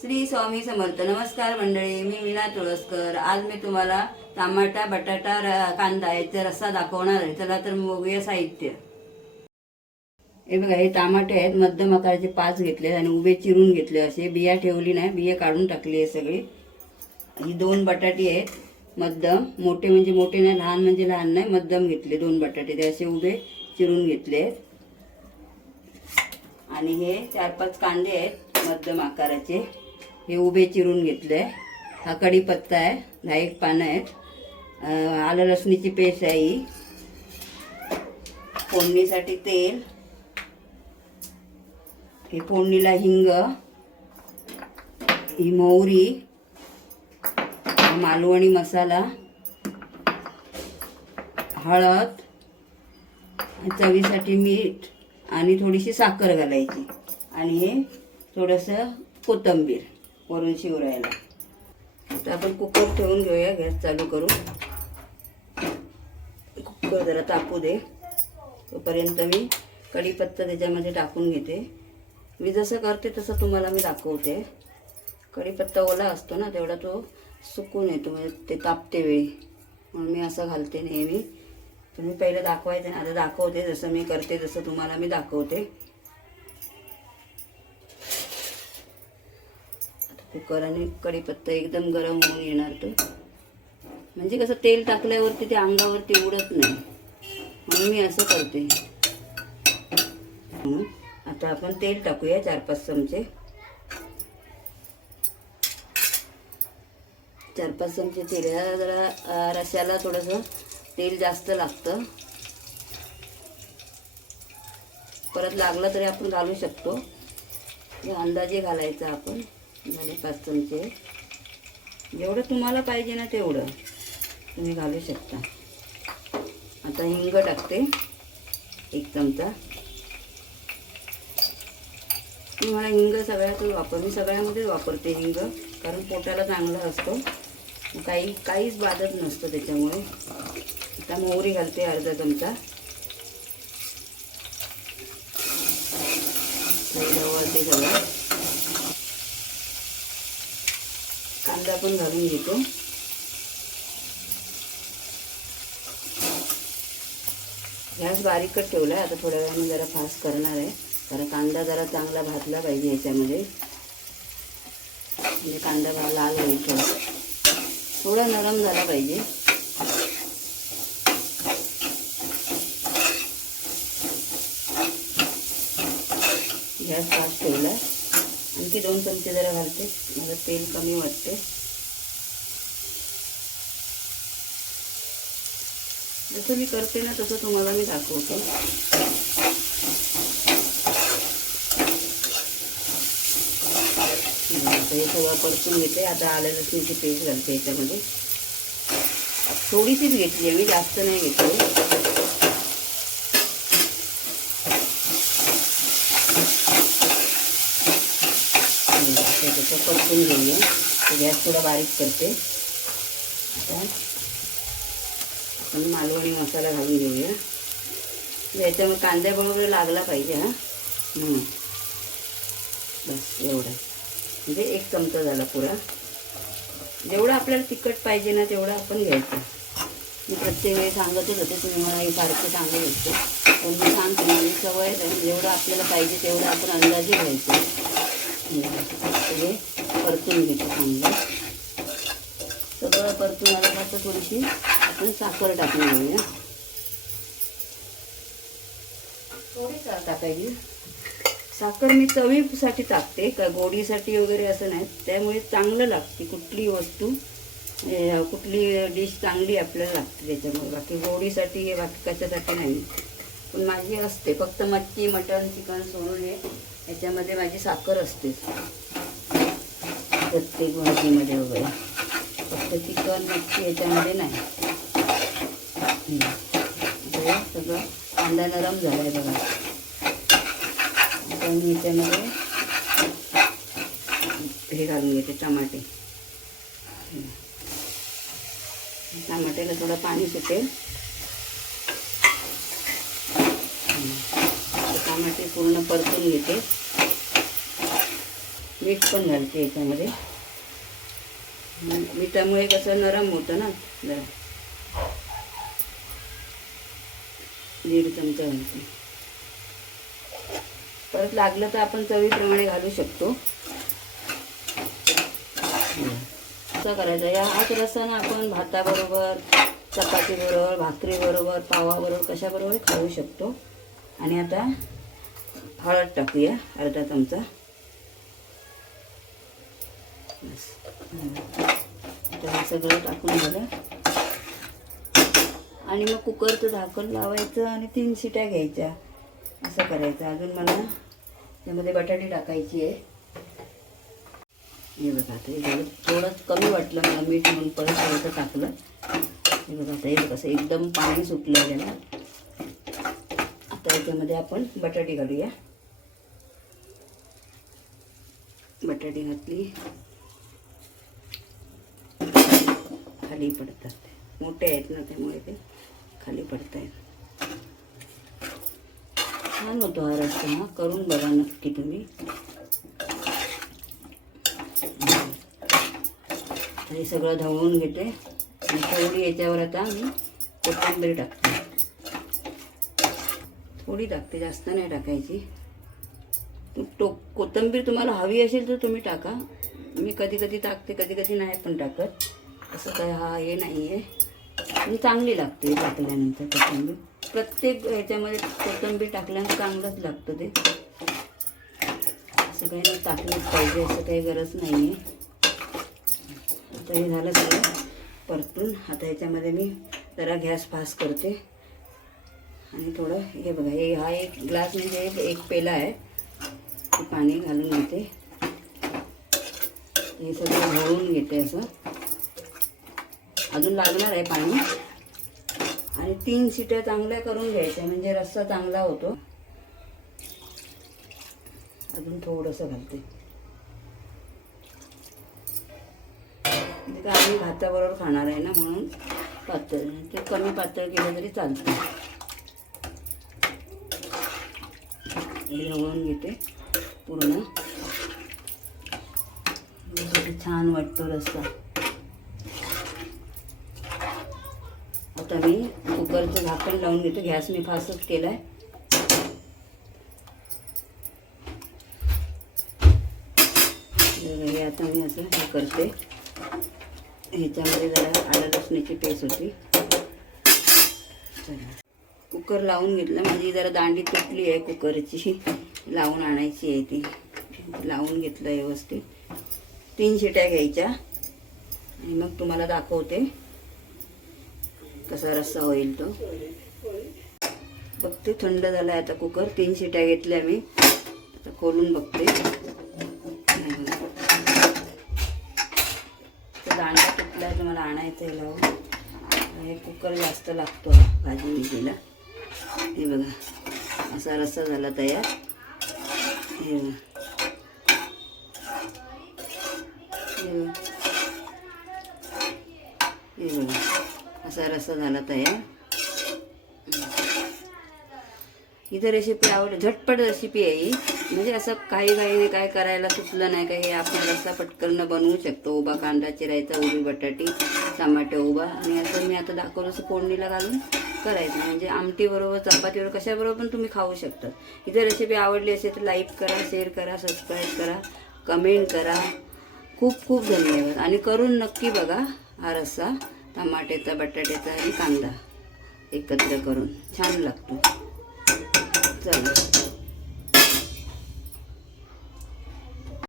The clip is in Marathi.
श्री स्वामी समर्थ. नमस्कार मंडळी मी मीना तुळसकर. आज मी तुम्हाला टमाटा बटाटा र- कांदा याचा रस्सा दाखवणार आहे. चला तर बघूया साहित्य. हे बघा हे टमाटे आहेत. मध्यम आकाराचे पाच घेतले आणि उभे चिरून घेतले असे. बिया ठेवली नाही. बिया काढून टाकली आहे सगळी. ही दोन बटाटे आहेत. मध्यम मोठे म्हणजे मोठे नाही लहान म्हणजे लहान नाही. मध्यम घेतले दोन बटाटे. ते असे उभे चिरून घेतले आहेत. आणि हे चार पाच कांदे आहेत मध्यम आकाराचे. हे उभे चिरून घेतले. हा कढीपत्ता आहे दहा एक पानं आहेत आलं लसणीची पेस्ट आहे ही. फोडणीसाठी तेल. हे फोडणीला हिंग ही मोहरी मालवणी मसाला हळद चवीसाठी मीठ आणि थोडीशी साखर घालायची. आणि हे थोडंसं कोथिंबीर. वरून शिवरायला. आता आपण कुकर ठेवून घेऊया गॅस चालू करून. कुकर जरा तापू दे. तोपर्यंत मी कढीपत्ता त्याच्यामध्ये टाकून घेते. मी जसं करते तसं तुम्हाला मी दाखवते. कढीपत्ता ओला असतो ना तेवढा तो सुकून येतो म्हणजे ते तापते वेळी. म्हणून मी असं घालते नेहमी. तुम्ही पहिलं दाखवायचं ना आता दाखवते जसं मी करते तसं तुम्हाला मी दाखवते. कुकर आणि कढीपत्ता एकदम गरम होऊन येणार तो म्हणजे कसं तेल टाकल्यावरती ते अंगावरती उडत नाही. म्हणून मी असं करते. आता आपण तेल टाकूया चार पाच चमचे. चार पाच चमचे तेल. जरा रश्याला थोडंसं तेल जास्त लागतं. परत लागलं तरी आपण घालू शकतो. अंदाजे घालायचा आपण. झाले पाच चमचे. जेवढं तुम्हाला पाहिजे ना तेवढं तुम्ही घालू शकता. आता हिंग टाकते एक चमचा. मी मला हिंग सगळ्यात वापर मी सगळ्यामध्येच वापरते हिंग कारण पोटाला चांगला असतो. काही काहीच बाधत नसतं त्याच्यामुळे. आता मोहरी घालते अर्धा चमचा. वळते सगळं आपण घालून घेतो. गॅस बारीकच ठेवला आहे आता थोड्या वेळाने जरा फास्ट करणार आहे. कारण कांदा जरा चांगला भाजला पाहिजे याच्यामध्ये. म्हणजे कांदा भा- लाल होईल थोडा. थोडा नरम झाला पाहिजे. गॅस फास्ट ठेवला आणखी दोन चमचे जरा घालते. मला तेल कमी वाटते जसं मी करते ना तसं तुम्हाला मी दाखवते. हे सगळं परतून घेते. आता आलं लसणीची पेस्ट घालते याच्यामध्ये. थोडीशीच घेतली आहे मी जास्त नाही घेतली. त्याचं परतून घेऊया. गॅस थोडा बारीक करते. आता आपण मालवणी मसाला घालून घेऊया. याच्यामध्ये वगैरे लागला पाहिजे हा. म्हणून बस एवढं. म्हणजे एक चमचा झाला पुरा. जेवढं आपल्याला तिखट पाहिजे ना तेवढं आपण घ्यायचं. मी प्रत्येक वेळी सांगतच होते तुम्ही मला हे सारखं सांगत होते. पण मी सांगते माझी सवय आहे जेवढं आपल्याला पाहिजे तेवढं आपण अंदाजे घ्यायचं. हे परतून घेतो चांगलं. परतून आलं तर थोडीशी आपण साखर टाकून घेऊया. थोडी साखर टाकायची. साखर मी चवीसाठी टाकते का गोडीसाठी वगैरे असं नाही. त्यामुळे चांगलं लागते कुठली वस्तू ए, कुठली डिश चांगली आपल्याला लागते त्याच्यामुळे. बाकी गोडीसाठी हे बाकी कशासाठी नाही. पण माझी असते फक्त मच्छी मटण चिकन सोडून हे. याच्यामध्ये माझी साखर असते प्रत्येक भाजीमध्ये वगैरे. फक्त चिकन मच्छी याच्यामध्ये नाही. हे सगळं कांदा नरम झाला आहे बघा. आता याच्यामध्ये हे घालून घेते टमाटे. टमाट्याला थोडं पाणी सुटेल. टमाटे पूर्ण परतून घेते. मीठ पण घालते याच्यामध्ये. मिठामुळे कसं नरम होतं ना. जरा दीड चमचा घालते परत लागलं तर आपण चवीप्रमाणे घालू शकतो. असं करायचं. या हाच रसानं आपण भाताबरोबर चपातीबरोबर भाकरीबरोबर पावाबरोबर कशाबरोबर खाऊ शकतो. आणि आता हळद टाकूया अर्धा चमचा. बस. आता हे सगळं टाकून झालं. आणि मग कुकरचं झाकण लावायचं आणि तीन शिट्या घ्यायच्या. असं करायचं. अजून मला त्यामध्ये बटाटे टाकायची आहे. हे बघा आता हे झालं. थोडं कमी वाटलं मला मीठ म्हणून परत थोडंसं टाकलं. हे बघा आता हे बघा असं एकदम पाणी सुटलं आहे त्याला आता याच्यामध्ये आपण बटाटे घालूया. बटाटे घातली. खाली पडतात मोठे आहेत ना त्यामुळे ते खाली पडत आहेत छान होतो हा रस्ता हा. करून बघा नक्की तुम्ही. हे सगळं धवून घेते. आणि थोडी याच्यावर आता मी कोथिंबीर टाकते. थोडी टाकते जास्त नाही टाकायची. तो कोथिंबीर तुम्हाला हवी असेल तर तुम्ही टाका. मी कधी कधी टाकते कधी कधी नाही पण टाकत. असं काय हा हे नाही आहे आणि म्हणजे चांगली लागते टाकल्यानंतर कोथिंबीर. प्रत्येक ह्याच्यामध्ये कोथिंबीर टाकल्यानंतर चांगलंच लागतं ते. असं काही नाही टाकलंच पाहिजे असं काही गरज नाही आहे आता हे झालं सगळं परतून आता ह्याच्यामध्ये मी जरा गॅस फास्ट करते. आणि थोडं हे बघा हे हा एक ग्लास म्हणजे एक- एक पेला आहे. ते पाणी घालून घेते. हे सगळं घालून घेते असं. अजून लागणार आहे पाणी. आणि तीन शिट्या चांगल्या करून घ्यायच्या म्हणजे रस्सा चांगला होतो. अजून थोडंसं घालते. का आम्ही भाताबरोबर खाणार आहे ना म्हणून पातळ. ते कमी पातळ केलं तरी चालतं. हे घेते पूर्ण. छान वाटतो रस्ता आता मी कुकरचं झाकण लावून घेतो. गॅस मी फास्टच केलाय. तर हे आता मी असं हे करते. ह्याच्यामध्ये जरा आलं लसण्याची पेस्ट होती. कुकर लावून घेतलं. म्हणजे माझी जरा दांडी तुटली आहे कुकरची. लावून आणायची आहे ती. लावून घेतलं व्यवस्थित. तीन शिट्या घ्यायच्या. आणि मग तुम्हाला दाखवते. कसा रस्सा होईल तो? बघते थंड झाला आहे आता कुकर. तीन शिट्या घेतल्या मी. आता खोलून बघते. दांडा तुटला तर मला आणायचं आहे लावून. हे कुकर जास्त लागतो भाजी विजीला हे बघा असा रस्सा झाला तयार. हे बघा हे बघा. हे बघा असा रस्सा झाला तयार ही तर रेसिपी आवड झटपट रेसिपी आहे ही. म्हणजे असं काही काही काय करायला सुचलं नाही काही आपण रस्सा पटकन बनवू शकतो. उभा कांदा चिरायचा उभी बटाटी टमाटे उभा. आणि असं मी आता दाखवलं असं फोडणीला घालून करायचं. म्हणजे आमटीबरोबर चपातीबरोबर कशाबरोबर पण तुम्ही खाऊ शकता. ही जर रेसिपी आवडली असेल तर लाईक करा शेअर करा सबस्क्राईब करा कमेंट करा. खूप खूप धन्यवाद. आणि करून नक्की बघा हा रस्सा. टमाट्याचा बटाट्याचा आणि कांदा एकत्र करून छान लागतो. चला.